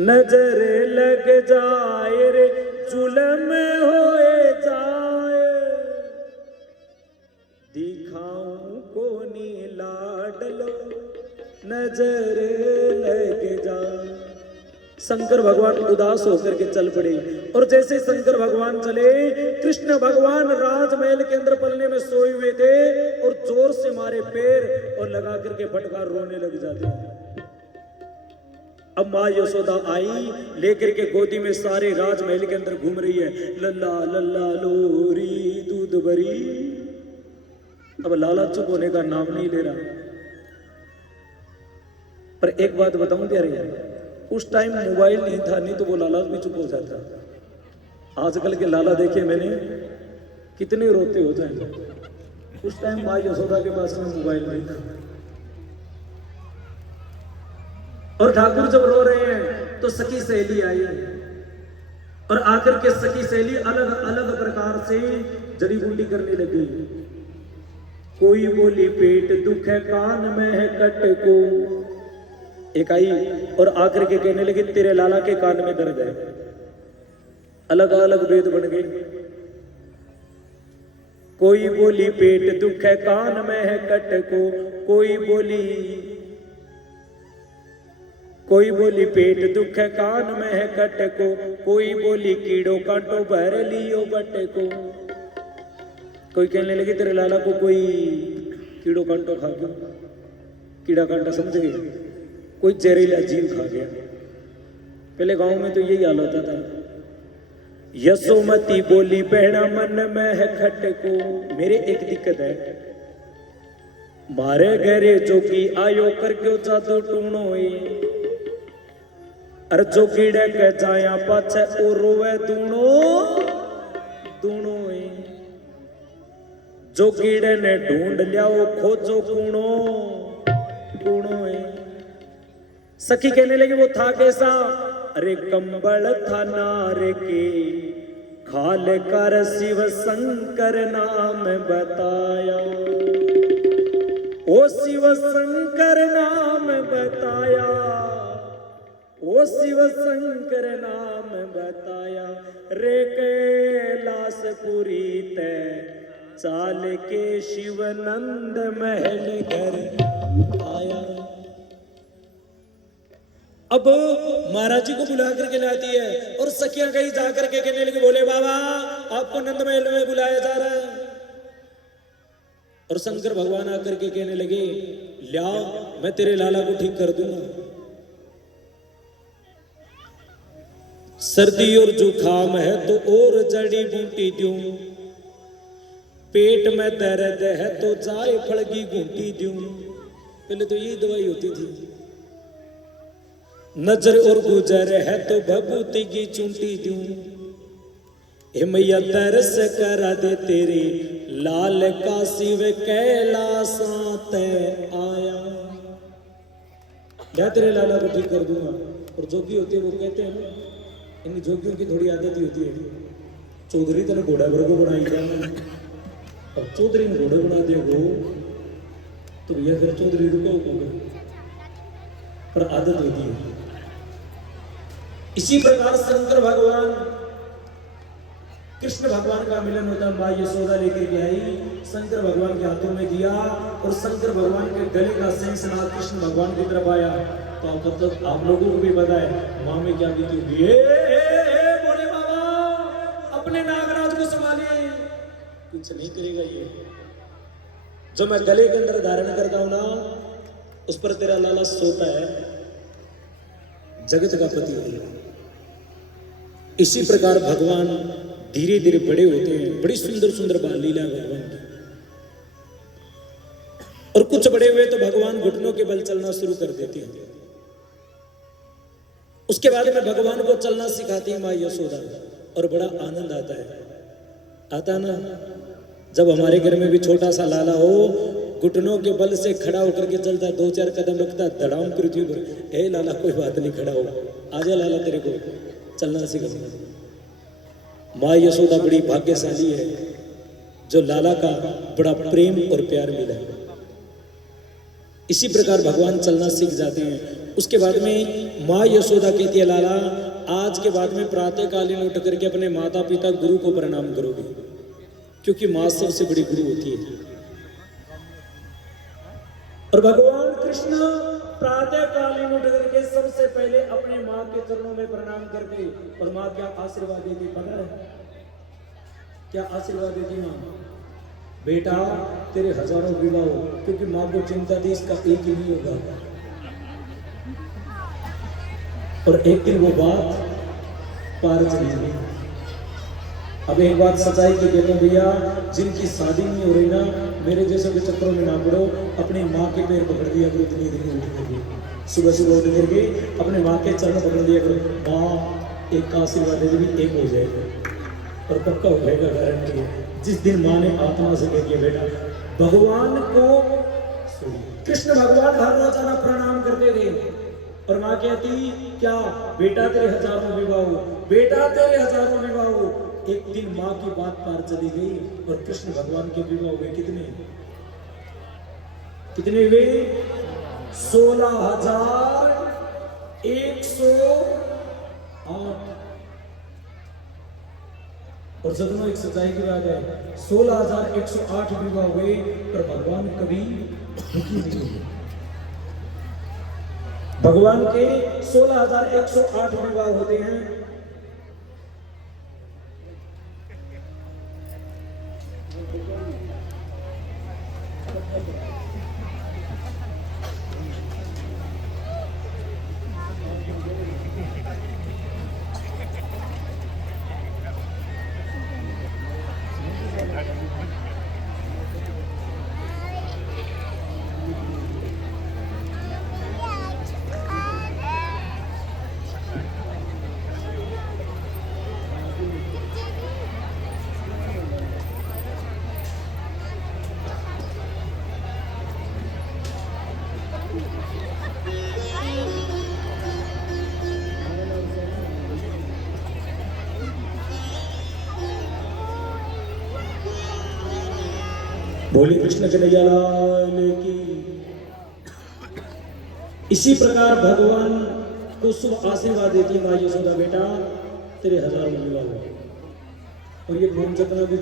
नजर लग जाए रे जुलम होए जाए, दिखाऊं को नी लाडलो नजर लग जाए। शंकर भगवान उदास होकर के चल पड़े और जैसे शंकर भगवान चले, कृष्ण भगवान राजमहल के अंदर पलने में सोए हुए थे और जोर से मारे पैर और लगा करके फटकार रोने लग जाते। अब माँ यशोदा आई लेकर के गोदी में सारे राजमहल के अंदर घूम रही है, लल्ला लल्ला लोरी दूध भरी। अब लाला चुप होने का नाम नहीं ले रहा। पर एक बात बताऊं प्यारे यार, उस टाइम मोबाइल नहीं था, नहीं तो वो लाला भी चुप हो जाता। आजकल के लाला देखे मैंने कितने रोते हो जाए। उस टाइम माँ यशोदा के पास में मोबाइल नहीं था और ठाकुर जब रो रहे हैं तो सखी सहेली आई और आकर के सखी सहेली अलग अलग प्रकार से जड़ी बूटी करने लगी। कोई बोली पेट दुख है, कान में है कट को। एक आई और आकर के कहने लगी तेरे लाला के कान में दर्द है। अलग अलग वेद बन गए। कोई बोली पेट दुख है, कान में है कट को। कोई बोली पेट दुख है, कान में है कट को। कोई बोली कीड़ो कांटो भर लियो बट को। कोई कहने लगे तेरे लाला को कोई कीड़ो कांटो खा गया, कीड़ा कांटा समझ गए, कोई जहरीला जीव खा गया। पहले गांव में तो यही हाल होता था। यशोमती बोली बहना मन में है खट को। मेरे एक दिक्कत है, मारे घरे जोगी आयो करके जादू टूणो। अरे जो कीड़े के जाया पाछे ओ रोवे दूणो दूणो। जो कीड़े ने ढूंढ लिया वो खोजो कूणो कूणो। सखी कहने लगी वो था कैसा? अरे कंबल था नार के, खाल कर शिव शंकर नाम बताया। ओ शिव शंकर नाम बताया, ओ शिव शंकर नाम बताया। रे कैलाशपुरी ते चाल के शिवनंद महल घर आया। अब महाराज जी को बुला करके लाती है और सखियां कहीं जाकर के कहने लगी बोले बाबा आपको नंद महल में बुलाया जा रहा है। और शंकर भगवान आकर के कहने लगे ल्या मैं तेरे लाला को ठीक कर दूंगा। सर्दी और जुखाम है तो और जड़ी बूटी दूं, पेट में दर्द है तो जायफल की घूंटी दूं। पहले तो यही दवाई होती थी। नजर और गुजर है तो भभूति की चूंटी दूं। हे मैया तरस करा दे तेरे लाल का शिव कैलासात आया। क्या तेरे लाला को ठीक कर दूंगा। और जोगी होते हैं वो कहते हैं, इन जोगियों की थोड़ी आदत ही होती है, चौधरी तेरे घोड़ा वर्गो बनाई जाना। अब चौधरी ने घोड़े बना दिया वो तो भैया फिर चौधरी रुको पर आदत होती है। इसी प्रकार शंकर भगवान कृष्ण भगवान का मिलन होता। माँ यशोदा लेकर के आई, शंकर भगवान के हाथों में दिया और शंकर भगवान के गले का शेषनाग कृष्ण भगवान की तरफ आया। तो अब तब तक आप लोगों को भी पता है माँ में क्या बीती होगी। बोले बाबा अपने नागराज को संभालिए, कुछ नहीं करेगा ये। जो मैं गले के अंदर धारण करता हूं ना उस पर तेरा लाला सोता है, जगत का पति है। इसी प्रकार भगवान धीरे धीरे बड़े होते हैं। बड़ी सुंदर सुंदर बाल लीला है भगवान की। और कुछ बड़े हुए तो भगवान घुटनों के बल चलना शुरू कर देते हैं। उसके बाद में भगवान को चलना सिखाती है माँ यशोदा और बड़ा आनंद आता ना जब हमारे घर में भी छोटा सा लाला हो, घुटनों के बल से खड़ा होकर के चलता, 2-4 कदम रखता, धड़ाम पृथ्वी पर। ए लाला कोई बात नहीं, खड़ा हो, आजा लाला तेरे को चलना सिखा। माँ यशोदा बड़ी भाग्यशाली है जो लाला का बड़ा प्रेम और प्यार मिला। इसी प्रकार भगवान चलना सीख जाते हैं। उसके बाद में माँ यशोदा कहती है, लाला आज के बाद में प्रातःकालीन उठ करके अपने माता पिता गुरु को प्रणाम करोगे, क्योंकि माँ सबसे बड़ी गुरु होती है। और भगवान कृष्ण प्रातःकालीन उठ करके सबसे पहले अपने माँ के चरणों में प्रणाम करते, और माँ क्या आशीर्वाद देती पता है? क्या आशीर्वाद देती माँ? बेटा तेरे हजारों विवाह हो, क्योंकि माँ को चिंता थी इसका एक ही नहीं होगा। और एक दिन वो बात पार चली गई। अब एक बात सच्चाई की कहता हूं भैया, जिनकी शादी नहीं हो रही ना, मेरे जैसे के चक्करों में ना पड़ो, अपनी माँ के पैर पकड़ दिया करो। इतनी दिन उठ करके सुबह सुबह उठ करके अपने माँ के चरण पकड़ दिया करो। माँ एक का आशीर्वाद दे देगी, एक हो जाएगा और पक्का हो जाएगा, गारंटी है। जिस दिन माँ ने आत्मा से कह दिया बेटा भगवान को, कृष्ण भगवान हर रोज आना प्रणाम करते थे, और माँ कहती क्या बेटा तेरे हजारों विवाह हो, बेटा तेरे हजारों विवाह हो। एक दिन माँ की बात पार चली गई और कृष्ण भगवान के विवाह हुए। कितने कितने हुए? 16,108। और सदनों एक सच्चाई की बात है, 16,108 विवाह हुए, पर भगवान कभी दुखी नहीं हुए। भगवान के 16,108 विवाह होते हैं। बोले कृष्ण कन्हैया लाल की। इसी प्रकार भगवान को शुभ आशीर्वाद देती माँ यशोदा, बेटा तेरे हजारों विवाह हो। और ये फोन जितना भी